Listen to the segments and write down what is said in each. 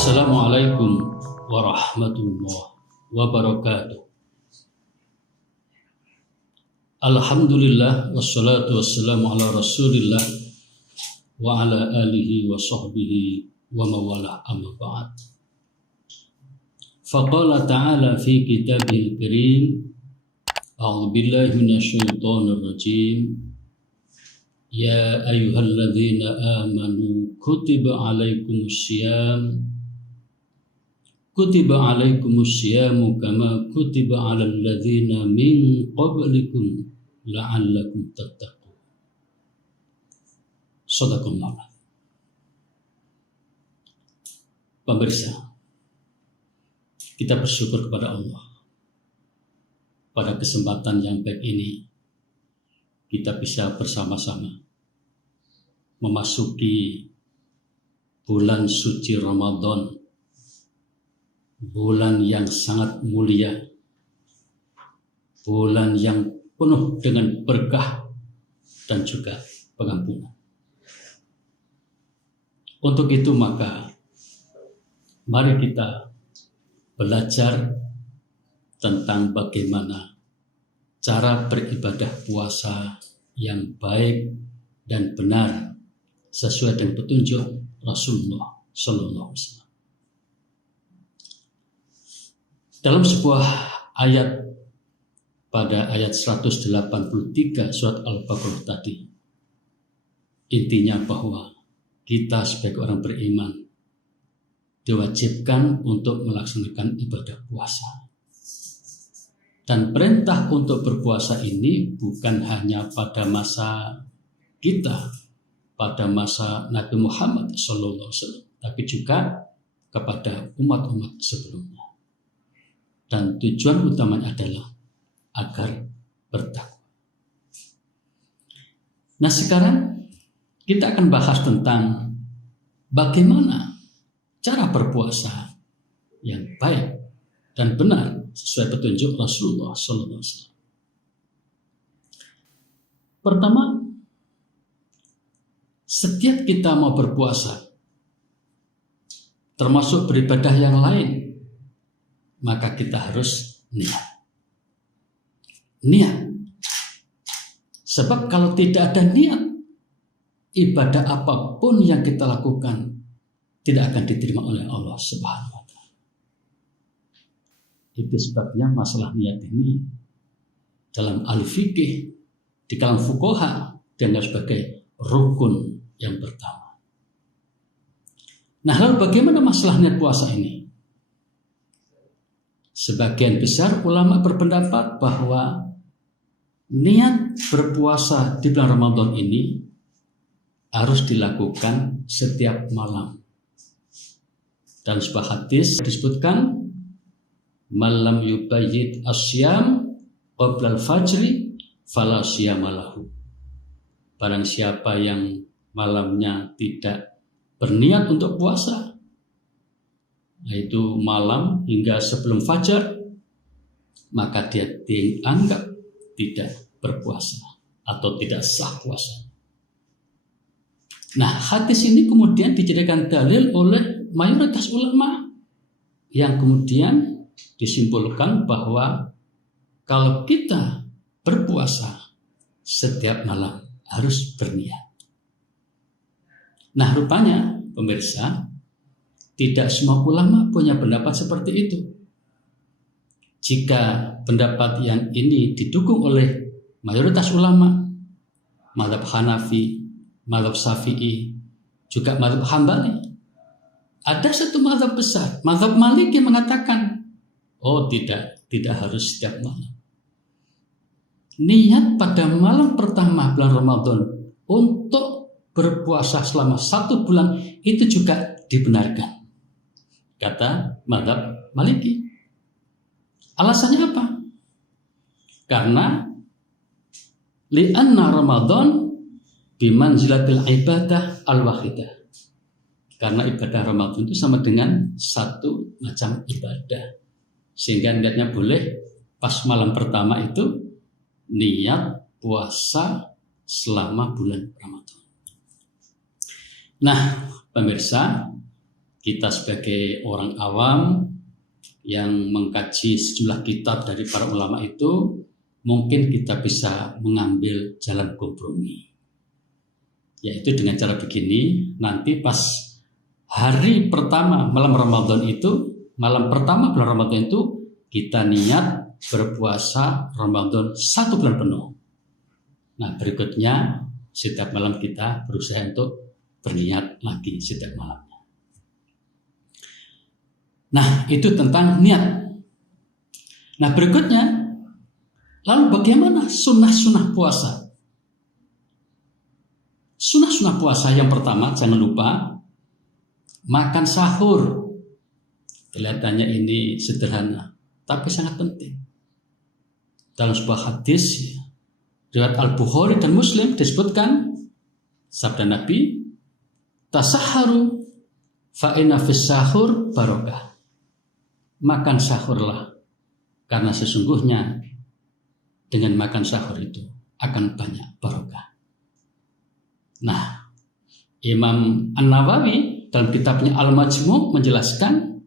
Assalamualaikum warahmatullahi wabarakatuh. Alhamdulillah wassalatu wassalamu ala rasulillah wa ala alihi wa sahbihi wa mawalah amma ba'd. Faqala ta'ala fi kitabihil karim, a'udzu billahi minasyaitonir rajim. Ya ayyuhalladzina amanu kutiba alaikumussyam kama kutiba alal ladzina min qablikum la'allakum tattaqun. Shadaqallah. Pemirsa, kita bersyukur kepada Allah pada kesempatan yang baik ini kita bisa bersama-sama memasuki bulan suci Ramadan, bulan yang sangat mulia, bulan yang penuh dengan berkah dan juga pengampunan. Untuk itu maka mari kita belajar tentang bagaimana cara beribadah puasa yang baik dan benar sesuai dengan petunjuk Rasulullah Sallallahu Alaihi Wasallam. Dalam sebuah ayat pada ayat 183 surat Al-Baqarah tadi, intinya bahwa kita sebagai orang beriman diwajibkan untuk melaksanakan ibadah puasa. Dan perintah untuk berpuasa ini bukan hanya pada masa kita, pada masa Nabi Muhammad SAW, tapi juga kepada umat-umat sebelumnya. Dan tujuan utamanya adalah agar bertakwa. Nah sekarang kita akan bahas tentang bagaimana cara berpuasa yang baik dan benar sesuai petunjuk Rasulullah SAW. Pertama, setiap kita mau berpuasa, termasuk beribadah yang lain, maka kita harus niat. Niat. Sebab kalau tidak ada niat, ibadah apapun yang kita lakukan tidak akan diterima oleh Allah Subhanahu wa Ta'ala. Itu sebabnya masalah niat ini dalam al-fiqih, di kalangan fuqaha, dianggap sebagai rukun yang pertama. Nah, lalu bagaimana masalah niat puasa ini? Sebagian besar ulama berpendapat bahwa niat berpuasa di bulan Ramadan ini harus dilakukan setiap malam. Dan sebuah hadis disebutkan, malam yubayyit asyam qabla al-fajri fala syiyamalahu. Barang siapa yang malamnya tidak berniat untuk puasa, yaitu malam hingga sebelum fajar, maka dia dianggap tidak berpuasa atau tidak sah puasa. Nah, hadis ini kemudian dijadikan dalil oleh mayoritas ulama yang kemudian disimpulkan bahwa kalau kita berpuasa setiap malam harus berniat. Nah, rupanya pemirsa, tidak semua ulama punya pendapat seperti itu. Jika pendapat yang ini didukung oleh mayoritas ulama, mazhab Hanafi, mazhab Syafi'i, juga mazhab Hambali, ada satu mazhab besar, mazhab Maliki mengatakan, oh tidak harus setiap malam. Niat pada malam pertama bulan Ramadan untuk berpuasa selama 1 bulan itu juga dibenarkan, kata mazhab Maliki. Alasannya apa? Karena li'anna Ramadan bimanzilatil ibadah al-wahidah. Karena ibadah Ramadan itu sama dengan satu macam ibadah. Sehingga niatnya boleh pas malam pertama itu niat puasa selama bulan Ramadan. Nah, pemirsa, kita sebagai orang awam yang mengkaji sejumlah kitab dari para ulama itu, mungkin kita bisa mengambil jalan kompromi. Yaitu dengan cara begini, nanti pas hari pertama malam Ramadan itu, malam pertama bulan Ramadan itu, kita niat berpuasa Ramadan 1 bulan penuh. Nah, berikutnya setiap malam kita berusaha untuk berniat lagi setiap malamnya. Nah, itu tentang niat. Nah, berikutnya, lalu bagaimana sunnah-sunnah puasa? Sunnah-sunnah puasa yang pertama, jangan lupa makan sahur. Kelihatannya ini sederhana, tapi sangat penting. Dalam sebuah hadis riwayat Al-Bukhari dan Muslim disebutkan sabda Nabi, "Tasahharu fa inna fis sahur barokah." Makan sahurlah, karena sesungguhnya dengan makan sahur itu akan banyak barokah. Nah, Imam An-Nawawi dalam kitabnya Al-Majmu' menjelaskan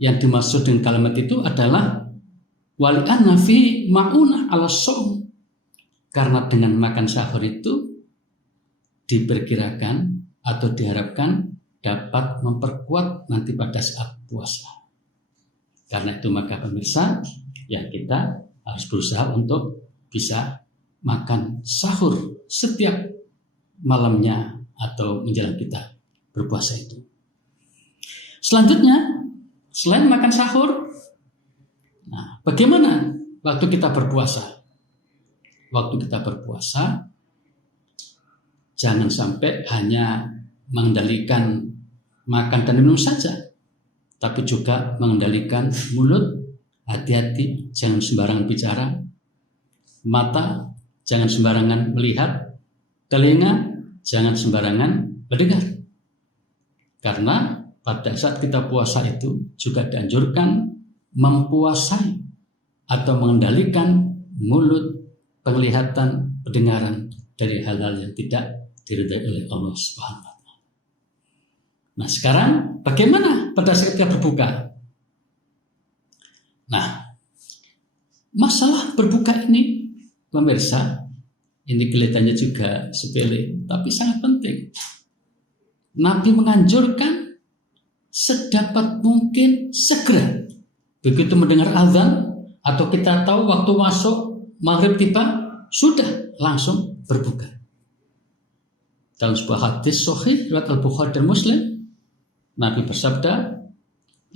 yang dimaksud dengan kalimat itu adalah wal anna fi ma'unah ala shaum, karena dengan makan sahur itu diperkirakan atau diharapkan dapat memperkuat nanti pada saat puasa. Karena itu maka pemirsa, ya kita harus berusaha untuk bisa makan sahur setiap malamnya atau menjelang kita berpuasa itu. Selanjutnya, selain makan sahur, nah, bagaimana waktu kita berpuasa? Waktu kita berpuasa, jangan sampai hanya mengendalikan makan dan minum saja, tapi juga mengendalikan mulut. Hati-hati, jangan sembarangan bicara. Mata, jangan sembarangan melihat. Telinga, jangan sembarangan mendengar. Karena pada saat kita puasa itu juga dianjurkan mempuasai atau mengendalikan mulut, penglihatan, pendengaran dari hal-hal yang tidak diridhai oleh Allah Subhanahu wa Ta'ala. Nah, sekarang bagaimana pada saat kita berbuka? Nah, masalah berbuka ini, pemirsa, ini kelihatannya juga sepele, tapi sangat penting. Nabi menganjurkan sedapat mungkin segera. Begitu mendengar azan atau kita tahu waktu masuk maghrib tiba, sudah langsung berbuka. Dalam sebuah hadis sahih riwayat Al-Bukhari dan Muslim, Nabi bersabda,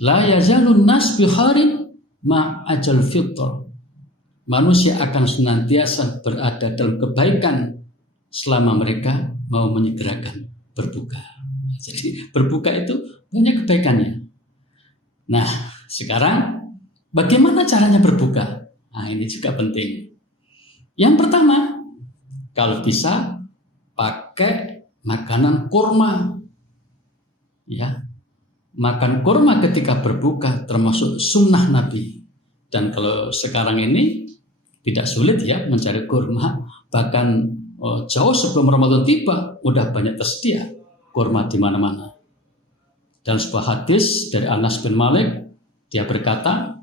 "La yazalun nas biharin ma ajal fitr." Manusia akan senantiasa berada dalam kebaikan selama mereka mau menyegerakan berbuka. Jadi berbuka itu banyak kebaikannya. Nah, sekarang bagaimana caranya berbuka? Nah, ini juga penting. Yang pertama, kalau bisa pakai makanan kurma. Ya. Makan kurma ketika berbuka termasuk sunnah Nabi. Dan kalau sekarang ini tidak sulit ya mencari kurma. Bahkan jauh sebelum Ramadan tiba udah banyak tersedia kurma di mana-mana. Dalam sebuah hadis dari Anas bin Malik, dia berkata,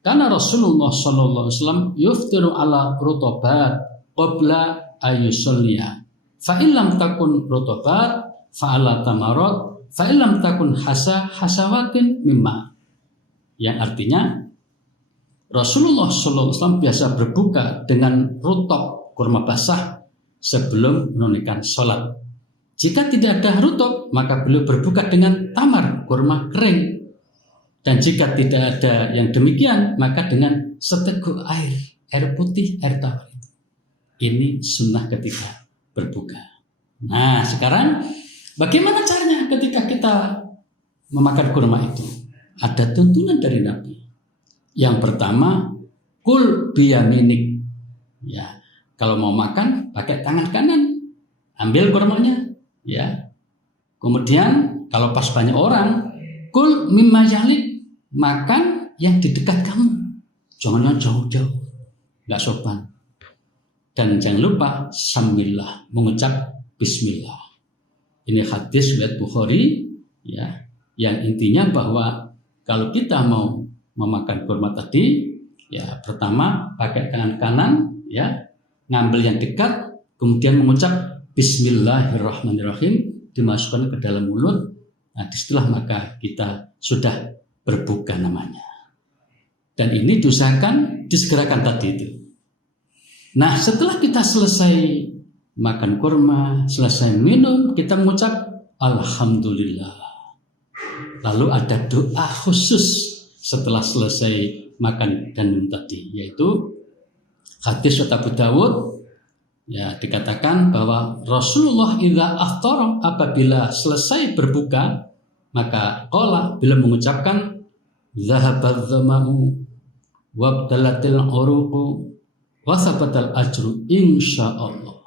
"Karena Rasulullah SAW yuftiru ala rutobat qabla ayusolliya. Fa illam takun rutobat fa ala tamarot fa illam takun hasawatin mimma." Yang artinya Rasulullah SAW biasa berbuka dengan rutop kurma basah sebelum menunaikan sholat. Jika tidak ada rutop, maka beliau berbuka dengan tamar, kurma kering. Dan jika tidak ada yang demikian, maka dengan seteguk air putih, air tawar. Ini sunnah ketika berbuka. Nah, sekarang bagaimana caranya ketika kita memakan kurma itu? Ada tuntunan dari Nabi. Yang pertama, kul biyaminik. Ya, kalau mau makan pakai tangan kanan, ambil kurmanya. Ya. Kemudian kalau pas banyak orang, kul mimma yalik, makan yang di dekat kamu. Jangan yang jauh-jauh. Enggak sopan. Dan jangan lupa samillah, mengucap bismillah. Ini hadis riwayat Bukhari, ya. yang intinya bahwa kalau kita mau memakan kurma tadi, ya pertama pakai tangan kanan, ya ngambil yang dekat, kemudian mengucap Bismillahirrahmanirrahim, dimasukkan ke dalam mulut. Nah, disitulah maka kita sudah berbuka namanya. Dan ini diusahakan disegerakan tadi itu. Nah, setelah kita selesai makan kurma, selesai minum, kita mengucap Alhamdulillah. Lalu ada doa khusus setelah selesai makan dan minum tadi, yaitu hadis Abu Dawud, ya dikatakan bahwa Rasulullah idza aftara, apabila selesai berbuka, maka qala, bila mengucapkan zahabadz zama'u wabtalatil uruqu wa sabatal ajru insyaallah,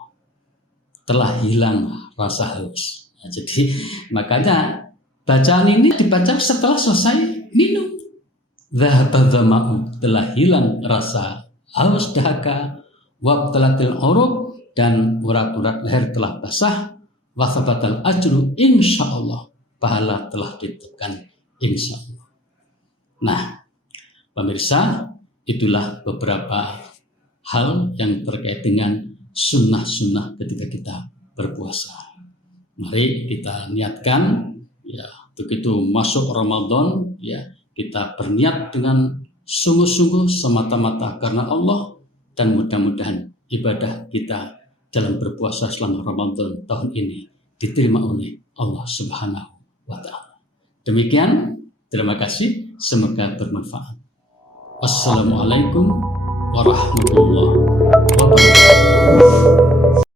telah hilang rasa haus. Nah, jadi makanya bacaan ini dibaca setelah selesai minum. Zahabadz zama'u, telah hilang rasa haus dahaga, wabtalatil uruq, dan urat-urat leher telah basah, wasabatal ajru insyaallah, pahala telah ditentukan insyaallah. Nah, pemirsa, itulah beberapa hal yang terkait dengan sunnah-sunnah ketika kita berpuasa. Mari kita niatkan, ya begitu masuk Ramadan, ya kita berniat dengan sungguh-sungguh semata-mata karena Allah, dan mudah-mudahan ibadah kita dalam berpuasa selama Ramadan tahun ini diterima oleh Allah Subhanahu wa Ta'ala. Demikian, terima kasih, semoga bermanfaat. Wassalamualaikum warahmatullahi wabarakatuh.